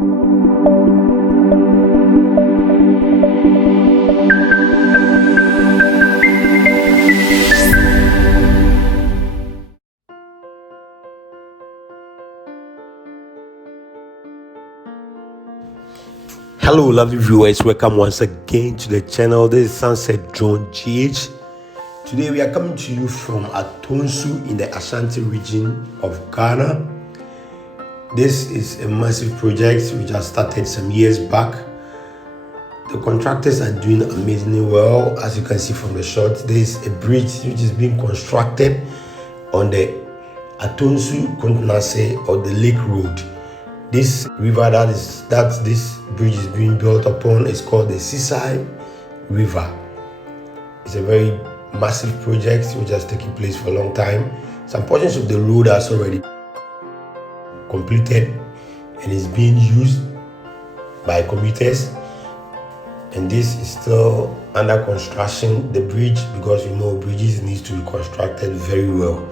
Hello lovely viewers, welcome once again to the channel. This is SunsetDroneGh. Today we are coming to you from Atonsu in the Ashanti region of Ghana. This is a massive project which has started some years back. The contractors are doing amazingly well. As you can see from the shot, there is a bridge which is being constructed on the Atonsu Kumasi or the lake road. This river that this bridge is being built upon is called the Sisai river. It's a very massive project which has taken place for a long time. Some portions of the road are already completed and is being used by commuters, and this is still under construction. The bridge, because you know bridges needs to be constructed very well,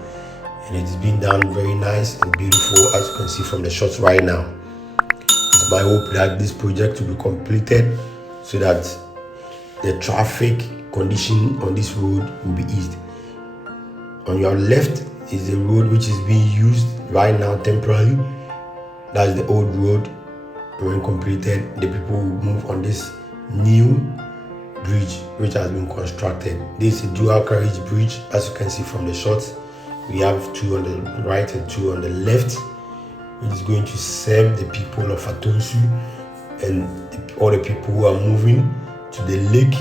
and it's been done very nice and beautiful, as you can see from the shots right now. It's my hope that this project will be completed so that the traffic condition on this road will be eased. On your left is the road which is being used right now temporarily. That's the old road. When completed, the people will move on this new bridge which has been constructed. This is a dual carriage bridge, as you can see from the shots. We have two on the right and two on the left, which is going to serve the people of Atonsu and all the people who are moving to the lake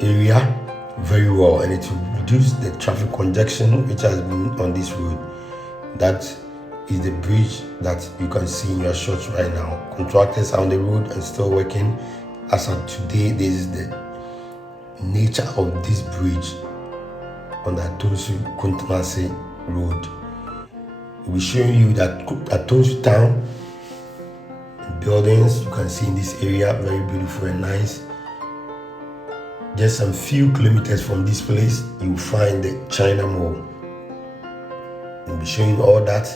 area very well, and it will reduce the traffic congestion which has been on this road. That is the bridge that you can see in your shots right now. Contractors are on the road and still working. As of today, this is the nature of this bridge on the Atonsu Kumasi road. We'll be showing you that Atonsu town buildings you can see in this area, very beautiful and nice. Just some few kilometers from this place, you'll find the China Mall. We'll be showing you all that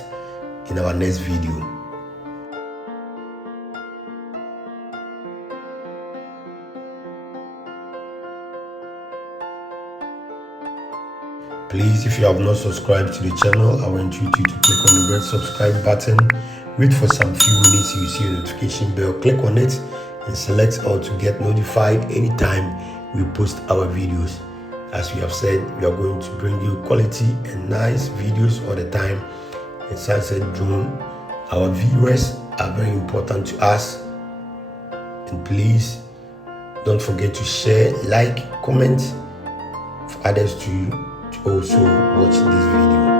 in our next video. Please, if you have not subscribed to the channel, I want you to click on the red subscribe button. Wait for some few minutes, you see a notification bell, click on it and select all to get notified anytime we post our videos. As we have said, we are going to bring you quality and nice videos all the time in Sunset Drone. Our viewers are very important to us, and please don't forget to share, like, comment for others to also watch this video.